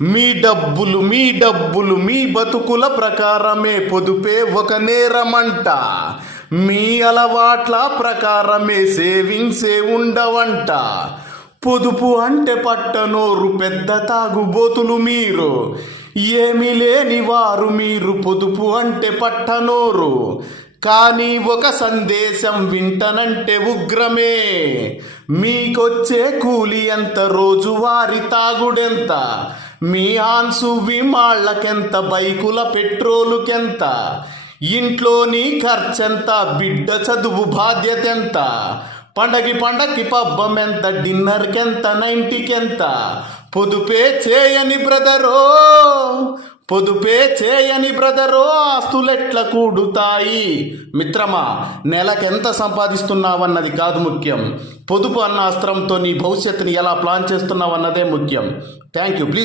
మీ డబ్బులు మీ బతుకుల ప్రకారమే పొదుపే ఒక నేరమంట. మీ అలవాట్ల ప్రకారమే సేవింగ్సే ఉండవంట. పొదుపు అంటే పట్టనోరు పెద్ద తాగుబోతులు మీరు. ఏమీ లేని వారు మీరు పొదుపు అంటే పట్టనోరు. కానీ ఒక సందేశం వింటనంటే ఉగ్రమే. మీకొచ్చే కూలి ఎంత, రోజువారి తాగుడెంత, మీ ఆన్సు విమాళ్ళకెంత, బైకుల పెట్రోలుకెంత, ఇంట్లోని ఖర్చెంత, బిడ్డ చదువు బాధ్యతెంత, పండగకి పబ్బం ఎంత, డిన్నర్కెంత, నైంటికెంత. పొదుపే చేయని బ్రదరో ఆస్తులెట్ల కూడుతాయి. మిత్రమా, నెలకెంత సంపాదిస్తున్నావన్నది కాదు ముఖ్యం. పొదుపు అన్న అస్త్రంతో నీ భవిష్యత్తుని ఎలా ప్లాన్ చేస్తున్నావన్నదే ముఖ్యం. Thank you. ప్లీజ్